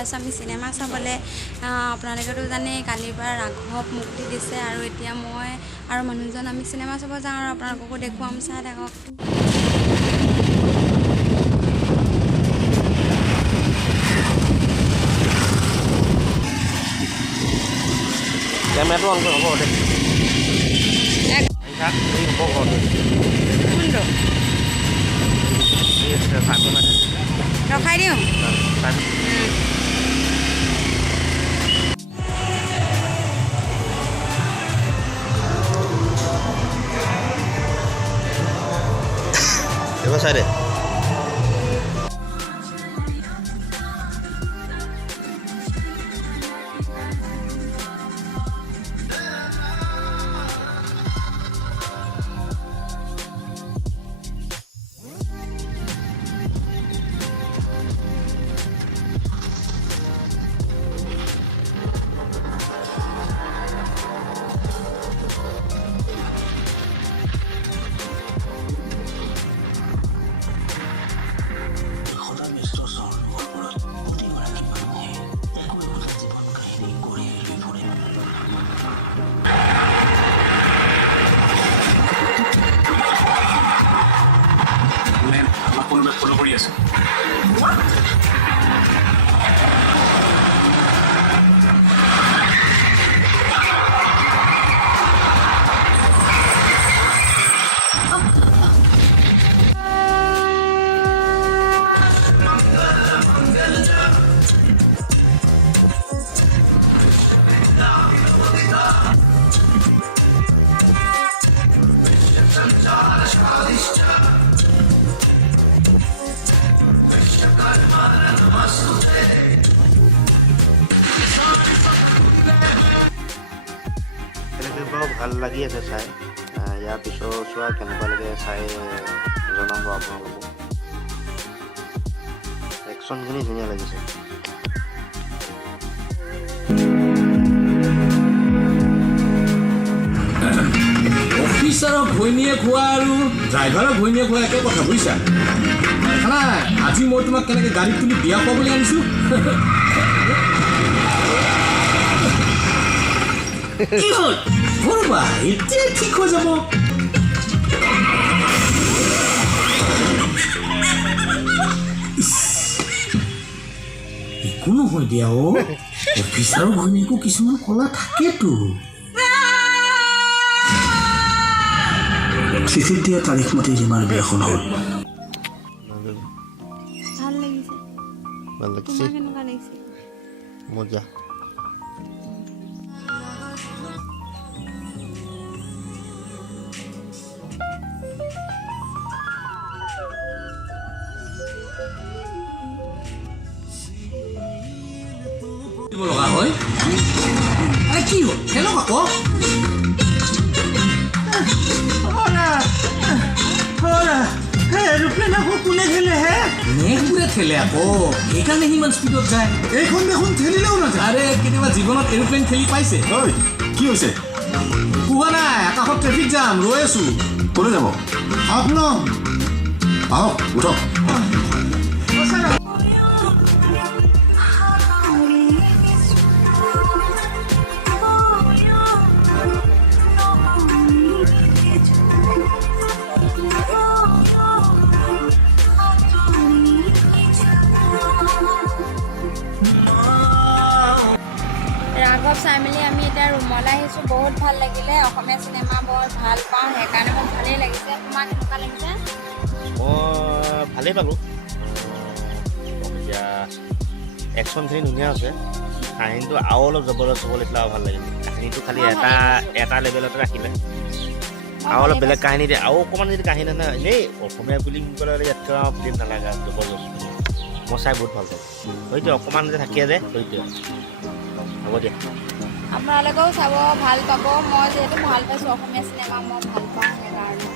ওলাইছোঁ আমি চিনেমা চাবলৈ। আপোনালোকেতো জানে কালিৰ পৰা ৰাঘৱ মুক্তি দিছে আৰু এতিয়া মই আৰু মানুহজন আমি চিনেমা চাব যাওঁ আৰু আপোনালোককো দেখুৱাম, চাই থাকক। কেমেৰাটো অন কৰি হ'ব দে। ৰখাই দিওঁ। এইবাৰ চাই দে। ভাল লাগি আছে চাই। ইয়াৰ পিছৰ চোৱা কেনেকুৱা লাগে চাই জনাব আপোনালোকক। একশ্যনখিনি ধুনীয়া লাগিছে। অফিচাৰৰ ঘৈণীয়ে খোৱা আৰু ড্ৰাইভাৰৰ ঘৈণীয়ে খোৱা একে কথা, বুজিছা? নাই, আজি মই তোমাক কেনেকৈ গাড়ীত তুলি বিয়া খুৱাবলৈ আনিছোঁ। ৰ'বা, এতিয়া ঠিক হৈ যাব। একো নহয় দিয়া অ', অফিচাৰৰ ঘৈণীয়েকো কিছুমান কলা থাকেতো। চিঠিত দিয়া তাৰিখ মতে ৰীমাৰ বিয়াখন হ'ল। ভাল লাগিছে। ভাল লাগিছে। তোমাৰ কেনেকুৱা লাগিছে? মজা। লগা হয় কি হ'ল খেলক আকৌ এৰোপ্লেন আকৌ কোনে খেলে হে? মেঘবোৰে খেলে আকৌ, সেইকাৰণে সিমান স্পীডত যায়। এইখন দেখোন ঠেলিলেও নাযায়। আৰে কেতিয়াবা জীৱনত এৰোপ্লেন খেলি পাইছে? কি হৈছে? কোৱা নাই, আকাশত ট্ৰেফিক জাম, ৰৈ আছো। ক'লৈ যাব? আহক উঠক। ৰাঘৱ চাই মেলি আমি এতিয়া ৰুমলৈ আহিছোঁ। বহুত ভাল লাগিলে। অসমীয়া চিনেমা বৰ ভাল পাওঁ, সেইকাৰণে মোৰ ভালেই লাগিছে। তোমাৰ কেনেকুৱা লাগিছে? মই ভালেই পালোঁ। এতিয়া একশ্যনখিনি ধুনীয়া আছে। কাহিনীটো আৰু অলপ জবৰদস্ত হ'ব লাগিছিলে, আৰু ভাল লাগিলে। কাহিনীটো খালি এটা লেভেলতে ৰাখিলে। আৰু অলপ বেলেগ কাহিনী দিয়ে, আৰু অকণমান যদি কাহিনী নাই এনেই অসমীয়া ফিল্ম ক'লে ইয়াতকৈ আৰু ফিল্ম নালাগে, জবৰদস্ত। মই চাই বহুত ভাল পাওঁ। সেইটোৱে অকণমান যে থাকে যে সেইটোৱে। হ'ব দিয়া। আপোনালোকেও চাব, ভাল পাব। মই যিহেতু ভাল পাইছোঁ অসমীয়া চিনেমা, মই ভাল পাওঁ সেইকাৰণে।